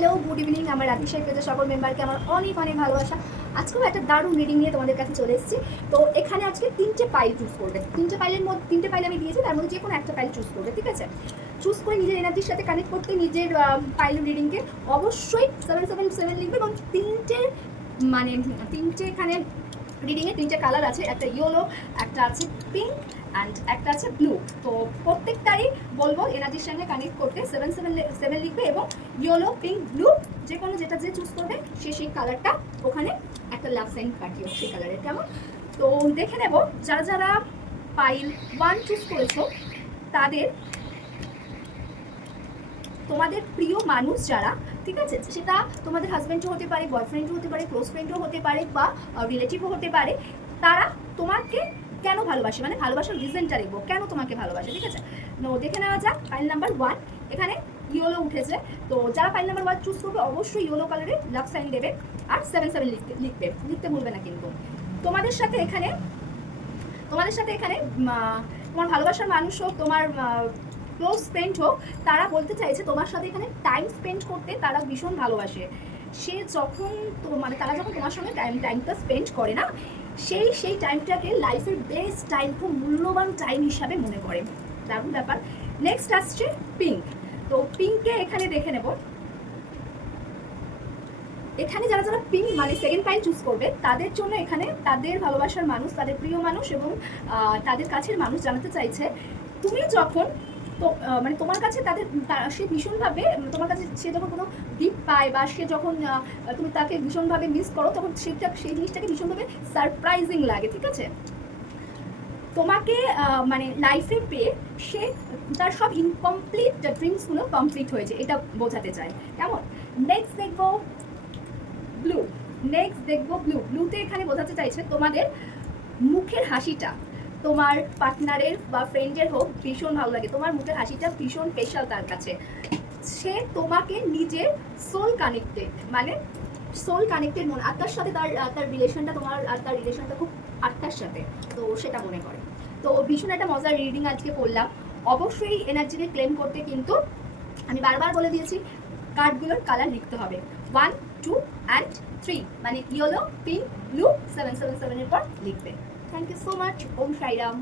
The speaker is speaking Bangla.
Hello, good evening. আমার রাধিশাই পেজের সকল মেম্বারকে আমার অনেক অনেক ভালোবাসা। আজকেও একটা দারুণ রিডিং নিয়ে তোমাদের কাছে চলে এসেছি। তো এখানে আজকে 3টে পাইল চুজ করবে। 3টে পাইলের মধ্যে 3টে পাইল আমি দিয়েছি, তার মধ্যে যে কোনো একটা পাইল চুজ করবে, ঠিক আছে? চুজ করে নিজের এনার্জির সাথে কানেক্ট করতে নিজের পাইল রিডিংকে অবশ্যই 777 লিখবে। এবং তিনটে এখানে রিডিংয়ে 3টে কালার আছে, একটা ইয়েলো, একটা আছে পিঙ্ক অ্যান্ড একটা আছে ব্লু। তো প্রত্যেকটাই বলবো এনার্জির সঙ্গে কানেক্ট করতে 777 লিখবে এবং ইয়েলো, পিঙ্ক, ব্লু যে কোনো যেটা যে চুজ করবে সেই কালারটা ওখানে একটা লাভ সাইন কাটিও সেই কালারের, কেমন? তো দেখে নেব যারা যারা পাইল 1 চুজ করেছো তাদের তোমাদের প্রিয় মানুষ যারা, ঠিক আছে, সেটা তোমাদের হাজব্যান্ডও হতে পারে, বয়ফ্রেন্ডও হতে পারে, ক্লোজ ফ্রেন্ডও হতে পারে বা রিলেটিভও হতে পারে, তারা তোমাকে কেন ভালোবাসে, মানে ভালোবাসার রিজনটা দেখবো কেন তোমাকে ভালোবাসে, ঠিক আছে? দেখে নেওয়া যাক। পাইল নাম্বার 1 এখানে ইয়েলো উঠেছে। তো যারা পাইল নাম্বার 1 চুজ করবে অবশ্যই ইয়েলো কালারে লাভ সাইন দেবে আর 77 লিখতে ভুলবে না কিন্তু। তোমাদের সাথে এখানে তোমার ভালোবাসার মানুষ হোক, তোমার ক্লোজ ফ্রেন্ড হোক, তারা বলতে চাইছে তোমার সাথে এখানে টাইম স্পেন্ড করতে তারা ভীষণ ভালোবাসে। সে যখন তারা যখন তোমার সঙ্গে টাইমটা স্পেন্ড করে না, সেই টাইমটাকে লাইফের বেস্ট টাইম, খুব মূল্যবান টাইম হিসাবে মনে করে। দারুণ ব্যাপার। নেক্সট আসছে পিঙ্ক। তো পিঙ্ককে এখানে দেখে নেব। এখানে যারা যারা পিঙ্ক সেকেন্ড পাইল চুজ করবে তাদের জন্য এখানে তাদের ভালোবাসার মানুষ, তাদের প্রিয় মানুষ এবং তাদের কাছের মানুষ জানাতে চাইছে তুমি যখন তোমার কাছে সে ভীষণভাবে তোমার কাছে, সে যখন কোনো গিফট পায় বা সে যখন তুমি তাকে ভীষণভাবে মিস করো, তখন সেই জিনিসটাকে ভীষণভাবে সারপ্রাইজিং লাগে, ঠিক আছে? তোমাকে লাইফে পেয়ে সে তার সব ইনকমপ্লিট ড্রিমসগুলো কমপ্লিট হয়েছে, এটা বোঝাতে চায়, কেমন? নেক্সট দেখবো ব্লুতে এখানে বোঝাতে চাইছে তোমাদের মুখের হাসিটা তোমার পার্টনারের বা ফ্রেন্ডের হোক ভীষণ ভালো লাগে। তোমার মুখের হাসিটা ভীষণ স্পেশাল তার কাছে। সে তোমাকে নিজের সোল কানেক্টেড মনে, আত্মার সাথে তার রিলেশনটা, তোমার আর তার রিলেশনটা খুব আত্মার সাথে, তো সেটা মনে করে। তো ভীষণ একটা মজার রিডিং আজকে করলাম। অবশ্যই এনার্জিকে ক্লেম করতে কিন্তু আমি বারবার বলে দিয়েছি কার্ডগুলোর কালার লিখতে হবে 1, 2 and 3, মানে ইয়েলো, পিঙ্ক, ব্লু, 777 এর পর লিখবে। Thank you so much. Om Sairam.